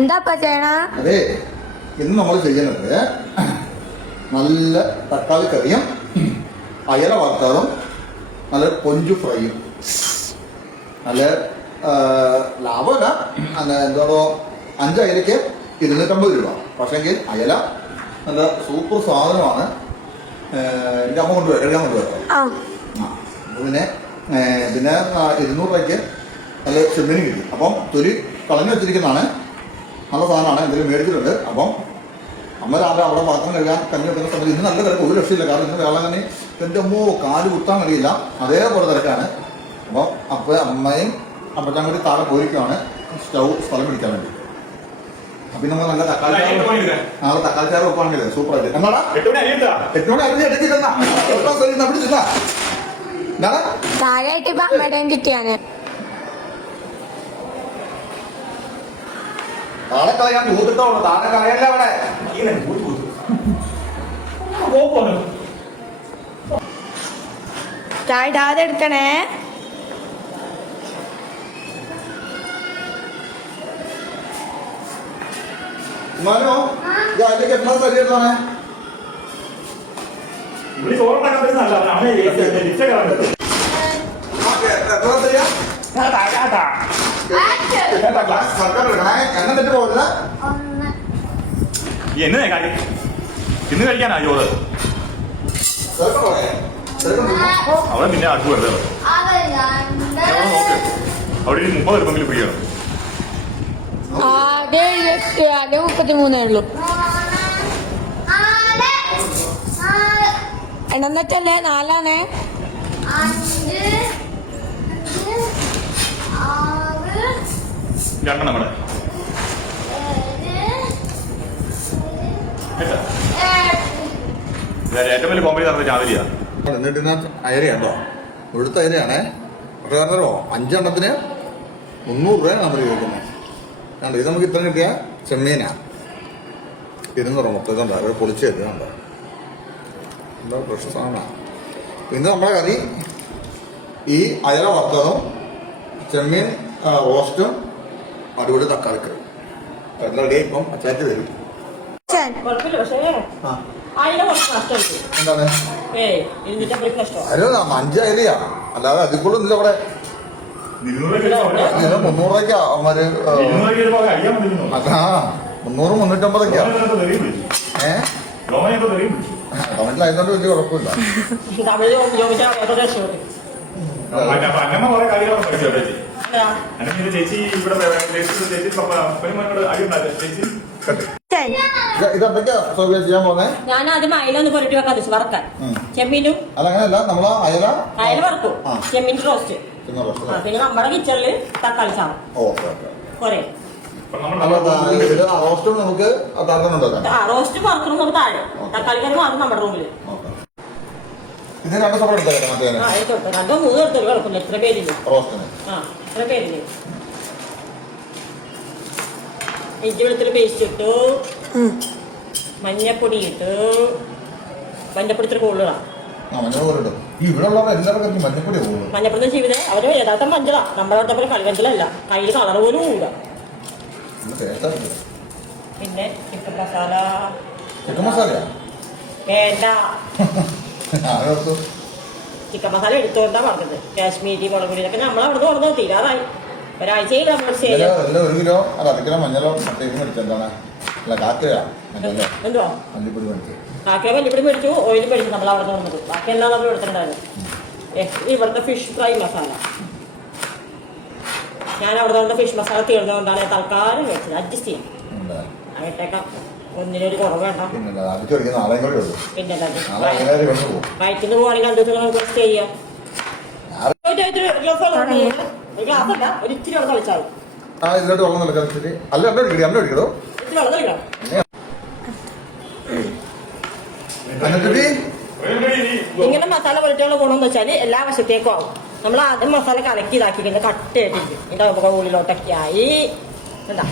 എന്താ ചെയ്യണ? അതെ, ഇന്ന് നമ്മൾ ചെയ്യുന്നത് നല്ല തക്കാളി കറിയും അയല വറുത്തതും നല്ല കൊഞ്ചു ഫ്രൈയും. നല്ല ലാഭമല്ല, എന്തോ 5 അയലയ്ക്ക് 250 രൂപ. പക്ഷെങ്കിൽ അയല നല്ല സൂപ്പർ സാധനമാണ്. എൻ്റെ അമ്മ കൊണ്ടുവരാം, കഴിക്കാൻ കൊണ്ടുവരാം. പിന്നെ 200 രൂപയ്ക്ക് നല്ല ചെമ്മീൻ കിട്ടി. അപ്പം തൊലി കളഞ്ഞു വെച്ചിരിക്കുന്നതാണ്, നല്ല സാധനമാണ്. എന്തെങ്കിലും മേടിച്ചിട്ടുണ്ട്. അപ്പം അമ്മ രാവിലെ അവിടെ പാത്രം കഴുകാൻ കഞ്ഞി വെക്കുന്ന സമയത്ത് ഇന്ന് നല്ല തിരക്ക്, ഒരു രക്ഷയില്ല. കാരണം ഇന്ന് വേളാങ്കണ്ണി എൻ്റെ അമ്മോ കാല് കുത്താൻ കഴിയില്ല, അതേപോലെ തിരക്കാണ്. അപ്പം അമ്മയും അപ്പച്ചാൻ കൂടി താഴെ പോയിരിക്കുകയാണ് സ്ഥലം പിടിക്കാൻ വേണ്ടി. അപ്പം നമ്മൾ നല്ല തക്കാളി ചാറ് വെക്കുകയാണെങ്കിൽ സൂപ്പറായിട്ട്. എന്നാടാ 8 മണി അരിഞ്ഞ് എടുത്തിരുന്ന പിടിച്ചില്ല താഴെയായിട്ട് ഇപ്പൊ അമ്മയുടെയും കിട്ടിയാണ്. താഴെ കളയാൻ കൂത്തിട്ടോളൂ, താഴെ കളയല്ല അവിടെ. ചായ ഇടാതെ എടുക്കണേ. അതിലേക്ക് എത്ര സരിയാണ്? ഇന്ന് കഴിക്കാനാ ചോറ് അവിടെ പിന്നെ അടുത്ത് വെറുതെ നോക്ക്. അവിടെ 30 രൂപെങ്കിലും ഫ്രീ ആണ്. ആകെ 33 ഉള്ളൂ. എണ്ണെന്നല്ലേ 4 രണ്ടെണ്ണം നമ്മുടെ ഏറ്റവും വലിയ കോമ്പനി നടന്നത് രാവിലെയാ. എന്നിട്ട് അയലയുണ്ടോ? ഒഴുത്ത അയലയാണേ. പക്ഷേ പറഞ്ഞോ 5 എണ്ണത്തിന് 300 രൂപയാണ് നമ്മൾ ചോദിക്കുന്നത്. കണ്ടോ, ഇത് നമുക്ക് ഇത്ര കിട്ടിയ ചെമ്മീനാ 200 മൊത്തം അവർ പൊളിച്ച് തരുന്നുണ്ടോ? എന്താ ഫ്രഷ് സാധനമാണ്. പിന്നെ നമ്മുടെ കറി ഈ അയല വറുത്തതും ചെമ്മീൻ റോസ്റ്റും അടിപൊളി തക്കാളിക്കറി എല്ലാം റെഡി. ഇപ്പം അച്ചാറ്റ് തരും. എന്താണ് അല്ല 5 അയലയാ, അല്ലാതെ അതിൽ കൂടുതൽ ഇല്ല അവിടെ. 300 രൂപയ്ക്കാ അവന്മാര്. 300-350 കമന്റിലായതുകൊണ്ട് വലിയ കുഴപ്പമില്ല. ചേച്ചി ഇവിടെ ഇതെന്തൊക്കെയാ സൗകര്യം ചെയ്യാൻ പോകുന്നത്? ഞാൻ ആദ്യം അയല ഒന്ന് പുരട്ടി വെക്കാൻ വറക്കാൻ. ചെമ്മീനും അതങ്ങനെയല്ല, നമ്മള് അയല വറക്കും. ചെമ്മീൻ റോസ്റ്റ്. പിന്നെ നമ്മുടെ കിച്ചണില് തക്കാളി ചാറ് പോരെ. റോസ്റ്റും നമുക്ക് റോസ്റ്റ് വറക്കണം നമുക്ക് താഴെ, തക്കാളി കറി മാത്രം നമ്മുടെ റൂമില്. ഇത് 2 സോപ്പ് എടുത്തേ. 2-3 എടുത്തൊരു കുഴപ്പമില്ല. എത്ര പേരില്ല? എത്ര പേരില്ലേ? ഇഞ്ചി വെളുത്തുള്ളി പേസ്റ്റ് ഇട്ടു, മഞ്ഞപ്പൊടി ഇട്ടു, മഞ്ഞപ്പൊടി ഇത്ര കൂടുതലാണ്. മഞ്ഞപ്പൊടി ചെയ്തേ അവര് യഥാർത്ഥം മഞ്ഞളാ, നമ്മുടെ അടുത്ത പോലെ കളിമഞ്ചലല്ല. കയ്യിൽ കളർ പോലും കൂടാ. പിന്നെ ചിക്കൻ മസാല വേണ്ട. ചിക്കൻ മസാല എടുത്തോണ്ടാ പറഞ്ഞത്. കാശ്മീരി മുളക് പൊടി ഇതൊക്കെ നമ്മളവിടെ തുറന്നു തീരാറായി. ഒരാഴ്ചയിൽ നമ്മൾ എന്തുവാ കാക്കിയ മല്ലിപ്പൊടി മേടിച്ചു, ഓയിൽ മേടിച്ചു. നമ്മൾ അവിടെ തുറന്നത് ബാക്കി എല്ലാം നമ്മൾ എടുത്തിട്ടുണ്ടായിരുന്നു. ഇവിടുത്തെ ഫിഷ് ഫ്രൈ മസാല ഞാൻ അവിടെ തുറന്ന ഫിഷ് മസാല തീർന്നുകൊണ്ടാണ് തൽക്കാലം മേടിച്ചത്. അഡ്ജസ്റ്റ് ചെയ്യാം, ആയിട്ടേക്കാം. ഒന്നിനൊരു കുറവ് വേണ്ട. പിന്നെ വയറ്റിന്ന് പോവാണെങ്കിൽ 2 ദിവസം നമുക്ക് സ്റ്റേ ചെയ്യാം. ഗ്ലാസല്ല, ഒരിച്ചിരി വെള്ളം കളിച്ചാൽ ഇങ്ങനെ മസാല പുരട്ടിയുള്ള ഗുണമെന്ന് വെച്ചാൽ എല്ലാ വശത്തേക്കും ആവും. നമ്മൾ ആദ്യം മസാല കലക്കി ഇതാക്കി കഴിഞ്ഞാൽ കട്ടയായിട്ടിരിക്കും. ഇതിന്റെ ഉള്ളിലോട്ടൊക്കെ ആയി. എന്താ